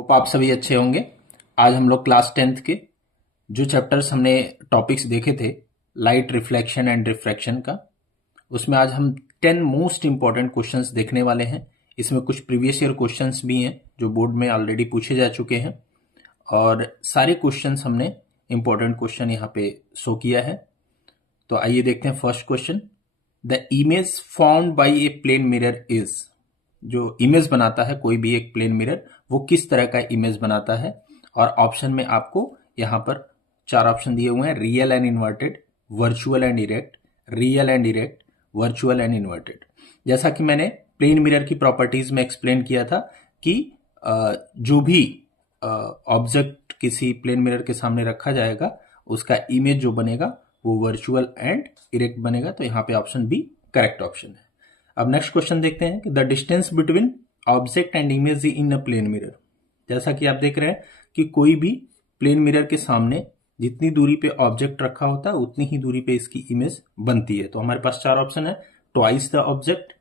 Hope आप सभी अच्छे होंगे। आज हम लोग क्लास 10th के जो चैप्टर्स हमने टॉपिक्स देखे थे, लाइट रिफ्लेक्शन एंड रिफ्रैक्शन का, उसमें आज हम 10 मोस्ट इंपॉर्टेंट क्वेश्चंस देखने वाले हैं। इसमें कुछ प्रीवियस ईयर क्वेश्चंस भी हैं जो बोर्ड में ऑलरेडी पूछे जा चुके हैं, और सारे क्वेश्चंस हमने इंपॉर्टेंट क्वेश्चन यहाँ पे शो किया है। तो आइए देखते हैं first question. The image formed by a plane mirror is, जो इमेज बनाता है कोई भी एक प्लेन मिरर, वो किस तरह का इमेज बनाता है। और ऑप्शन में आपको यहाँ पर 4 ऑप्शन दिए हुए हैं: real and inverted, virtual and erect, real and erect, virtual and inverted. जैसा कि मैंने प्लेन मिरर की प्रॉपर्टीज में एक्सप्लेन किया था कि जो भी ऑब्जेक्ट किसी प्लेन मिरर के सामने रखा जाएगा, उसका इमेज जो बनेगा वो वर्चुअल एंड इरेक्ट बनेगा। तो यहाँ पे ऑप्शन बी करेक्ट ऑप्शन है। अब नेक्स्ट क्वेश्चन देखते हैं कि the distance between object and image in a plane mirror. जैसा कि आप देख रहे हैं कि कोई भी प्लेन मिरर के सामने जितनी दूरी पे ऑब्जेक्ट रखा होता है उतनी ही दूरी पे इसकी इमेज बनती है। तो हमारे पास 4 ऑप्शन है: twice the object,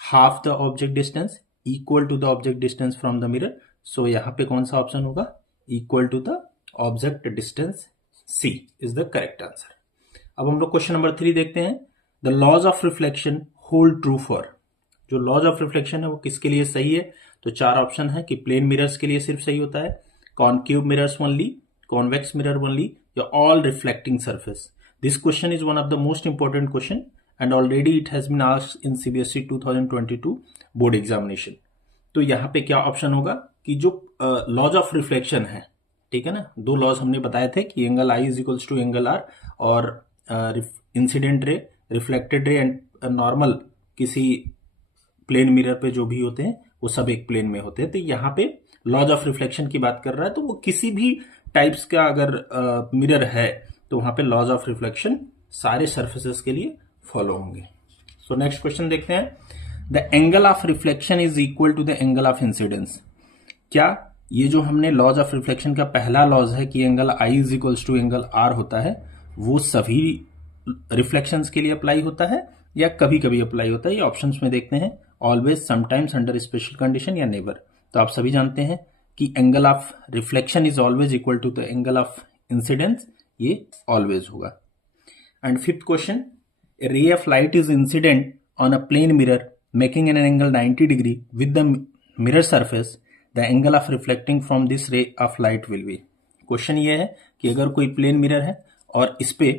half the object distance, equal to the object distance from the mirror. So यहाँ पे कौन सा ऑप्शन होगा? Equal to the object distance, C is the correct answer. अब हम लोग क्वेश्चन नंबर 3 देखते हैं। The laws of reflection hold true for, जो लॉज ऑफ रिफ्लेक्शन है वो किसके लिए सही है? तो 4 ऑप्शन है कि प्लेन मिरर्स के लिए सिर्फ सही होता है, concave mirrors only, convex mirror only, या all reflecting surface. This question is one of the most important question and already it has been asked in CBSE 2022 board examination. तो यहाँ पे क्या ऑप्शन होगा कि जो लॉज ऑफ रिफ्लेक्शन है, ठीक है ना, 2 लॉज हमने बताए थे कि angle I is equals to angle r, और incident ray, reflected ray and normal किसी प्लेन मिरर पे जो भी होते हैं वो सब एक प्लेन में होते हैं। तो यहाँ पे लॉज ऑफ रिफ्लेक्शन की बात कर रहा है, तो वो किसी भी टाइप्स का अगर मिरर है तो वहां पे लॉज ऑफ रिफ्लेक्शन सारे सर्फेसेस के लिए फॉलो होंगे। सो नेक्स्ट क्वेश्चन देखते हैं। The angle of reflection is equal to the angle of incidence. क्या ये जो हमने लॉज ऑफ रिफ्लेक्शन का पहला लॉज है कि angle I is equals to angle R होता है, वो सभी रिफ्लेक्शंस के लिए अप्लाई होता है या कभी कभी अप्लाई होता है? ये ऑप्शंस में देखते हैं: always, sometimes, under special condition, या नेवर। तो आप सभी जानते हैं कि angle of reflection is always equal to the angle of incidence, ये ऑलवेज होगा। And fifth question, a ray of light is incident on a plane mirror making an angle 90 degree with the mirror surface, the angle of reflecting from this ray of light will be. Question ये है कि अगर कोई plane mirror है और इस पे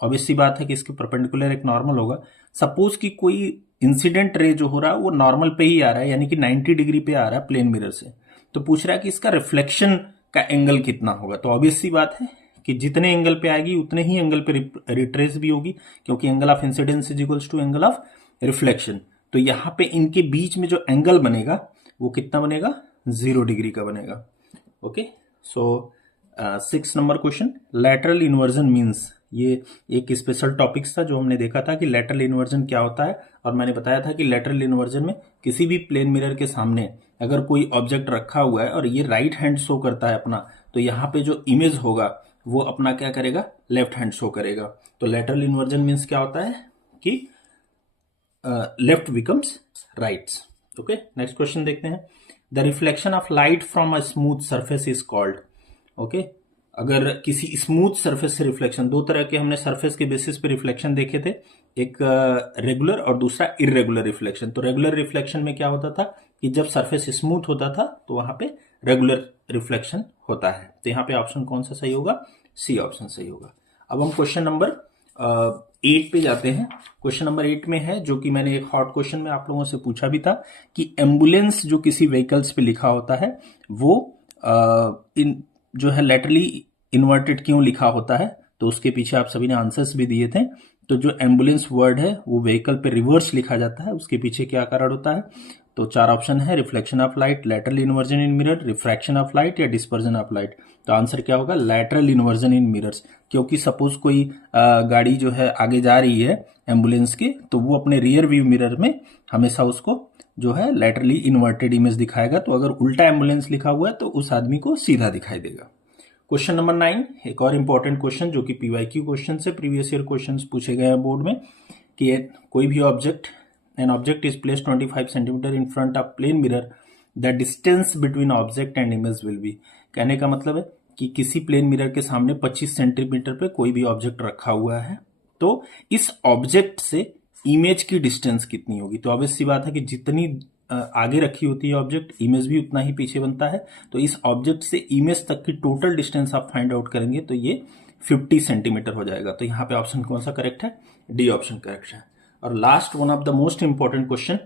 obvious सी बात है कि इसके परपेंडिकुलर एक नॉर्मल होगा। सपोज कि कोई इंसिडेंट रे जो हो रहा है वो नॉर्मल पे ही आ रहा है, यानी कि 90 डिग्री पे आ रहा है प्लेन मिरर से, तो पूछ रहा है कि इसका रिफ्लेक्शन का एंगल कितना होगा। तो ऑब्वियस सी बात है कि जितने एंगल पे आएगी उतने ही एंगल पे रिट्रेस भी होगी, क्योंकि angle of incidence is equals to angle of reflection. तो यहाँ पे इनके बीच में जो एंगल बनेगा वो कितना बनेगा? 0 डिग्री का बनेगा। ओके, सो 6 number question, lateral inversion means. ये एक स्पेशल टॉपिक्स था जो हमने देखा था कि लैटरल इन्वर्जन क्या होता है, और मैंने बताया था कि लैटरल इन्वर्जन में किसी भी प्लेन मिरर के सामने अगर कोई ऑब्जेक्ट रखा हुआ है और ये राइट हैंड शो करता है अपना, तो यहाँ पे जो इमेज होगा वो अपना क्या करेगा? लेफ्ट हैंड शो करेगा। तो लैटरल इन्वर्जन मीन्स क्या होता है कि left becomes rights. Okay, next question देखते हैं। The reflection of light from a smooth surface is called. Okay, अगर किसी स्मूथ सरफेस से रिफ्लेक्शन, 2 तरह के हमने सरफेस के बेसिस पे रिफ्लेक्शन देखे थे, एक रेगुलर और दूसरा इरेगुलर रिफ्लेक्शन। तो रेगुलर रिफ्लेक्शन में क्या होता था कि जब सरफेस स्मूथ होता था तो वहां पे रेगुलर रिफ्लेक्शन होता है। तो यहाँ पे ऑप्शन कौन सा सही होगा? सी ऑप्शन सही होगा। अब हम क्वेश्चन नंबर 8 पे जाते हैं। क्वेश्चन नंबर 8 में है, जो कि मैंने एक हॉट क्वेश्चन में आप लोगों से पूछा भी था, कि एम्बुलेंस जो किसी व्हीकल्स पे लिखा होता है वो इन जो है लेटरली इन्वर्टेड क्यों लिखा होता है? तो उसके पीछे आप सभी ने आंसर्स भी दिए थे। तो जो एम्बुलेंस वर्ड है वो व्हीकल पे रिवर्स लिखा जाता है, उसके पीछे क्या कारण होता है? तो 4 ऑप्शन है: reflection of light, lateral inversion in mirror, refraction of light, या डिस्पर्जन ऑफ लाइट। तो आंसर क्या होगा? लैटरल इन्वर्जन इन मिरर्स। क्योंकि सपोज कोई गाड़ी जो है आगे जा रही है एम्बुलेंस के, तो वो अपने रियर व्यू मिरर में हमेशा उसको जो है लैटरली इन्वर्टेड इमेज दिखाएगा। तो अगर उल्टा एम्बुलेंस लिखा हुआ है तो उस आदमी को सीधा दिखाई देगा। क्वेश्चन नंबर 9, एक और इंपॉर्टेंट क्वेश्चन जो कि पीवाईक्यू क्वेश्चन से प्रीवियस ईयर क्वेश्चन पूछे गए हैं बोर्ड में, कि कोई भी object, an object is place 25 centimetre in front of plane mirror the distance between object and image will be. कहने का मतलब है कि किसी प्लेन मिरर के सामने 25 सेंटीमीटर पे कोई भी ऑब्जेक्ट रखा हुआ है, तो इस ऑब्जेक्ट से इमेज की डिस्टेंस कितनी होगी। तो ऑब्वियस सी बात है कि जितनी आगे रखी होती है ऑब्जेक्ट, इमेज भी उतना ही पीछे बनता है। तो इस ऑब्जेक्ट से इमेज तक की टोटल डिस्टेंस आप फाइंड आउट करेंगे तो ये 50 सेंटीमीटर हो जाएगा। तो यहाँ पे ऑप्शन कौन सा करेक्ट है, डी ऑप्शन करेक्ट है। और last one of the most important question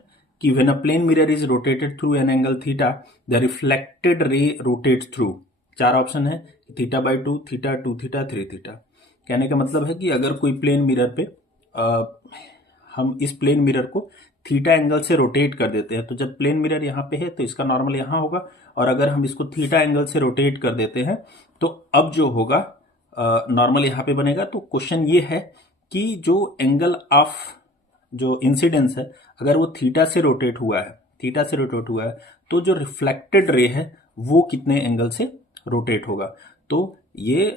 कि when a plane mirror is rotated through an angle theta the reflected ray rotates through. 4 option है, θ/2, θ2, θ 3 थीटा। कहने का मतलब है कि अगर कोई प्लेन मिरर पे हम इस प्लेन मिरर को थीटा एंगल से रोटेट कर देते हैं, तो जब प्लेन मिरर यहाँ पे है तो इसका नॉर्मल यहाँ होगा, और अगर हम इसको थीटा एंगल से रोटेट कर देते हैं तो अब जो होगा नॉर्मल यहाँ पे बनेगा। तो क्वेश्चन ये है कि जो एंगल ऑफ जो इंसिडेंस है अगर वो थीटा से रोटेट हुआ है, तो जो रिफ्लेक्टेड रे है वो कितने एंगल से रोटेट होगा। तो ये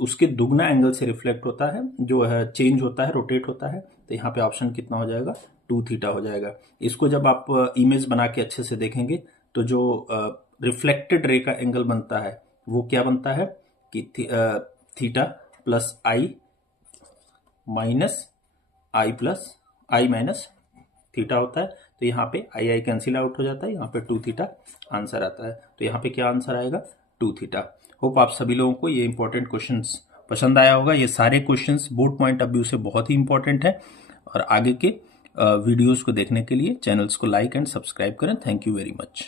उसके दुगना एंगल से रिफ्लेक्ट होता है, जो है चेंज होता है, रोटेट होता है। तो यहाँ पे ऑप्शन कितना हो जाएगा, 2 थीटा हो जाएगा। इसको जब आप इमेज बना के अच्छे से देखेंगे तो जो रिफ्लेक्टेड रे का एंगल बनता है वो क्या बनता है कि थीटा प्लस आई माइनस थीटा होता है। तो यहाँ पे आई कैंसिल आउट हो जाता है, यहाँ पे 2 थीटा आंसर आता है। तो यहाँ पे क्या आंसर आएगा, 2 थीटा। होप आप सभी लोगों को ये इंपॉर्टेंट क्वेश्चंस पसंद आया होगा। ये सारे questions board point of view से बहुत ही इंपॉर्टेंट है। और आगे के वीडियोस को देखने के लिए चैनल्स को लाइक एंड सब्सक्राइब करें। Thank you very much.